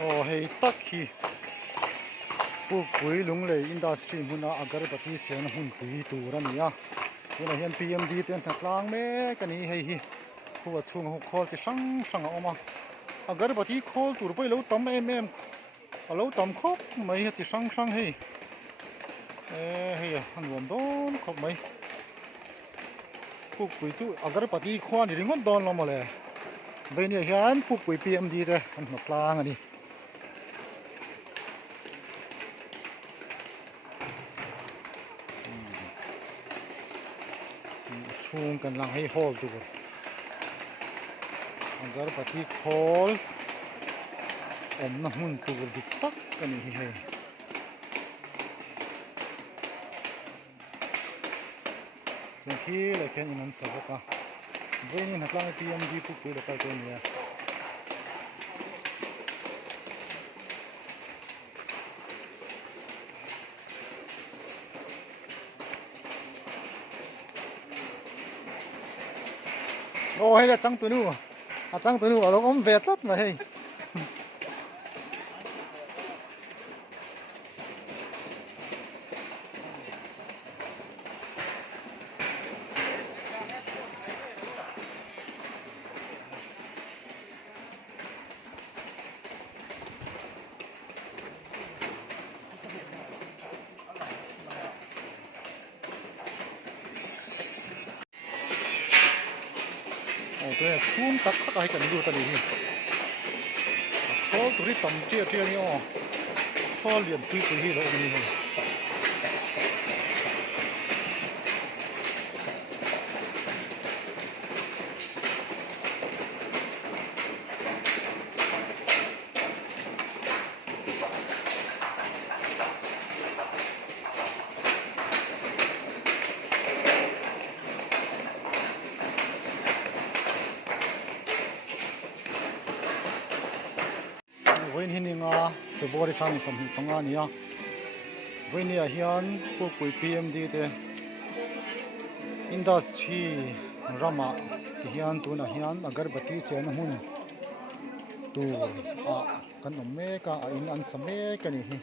Oh, hey, taki. Pukpui Lunglei I.I.D.C hmuna Agarbati Siamna hmunpui turania. Huna hian PMD ten thaklang me kani hei hi. Huwa chung hu khol chi sang sang oma. Agarbati khol tur pai lo tam em. Alo tam khop mai chi sang sang hei. Hei han wom don khop mai. Pukpui chu Agarbati khwan ringon don lo male. Venia hian Pukpui PMD te han thaklang ani. Chung kan lang hei hol tu. Agarbati khol om na hmun tur dik tak kani hi hei. Ken hi le ken inan sabaka. Veni hatlang PMD Pukpui le kai nia. Oh, hay là trắng tu nu. À trắng tu nu ở ông vẹt lắm mà hay. Tôi chung tắc tắc ai cần đưa ta đi. Khó tụi tầm chia chia nhau. Khó liền tụi hi đó đi. Với hình nga February sang sầm hi panga nia. Với nia hian Pukpui PMD te industry rama ti hian tu na hian Agarbati Siamna hmun tu a kan om me ka a in an same kani hi.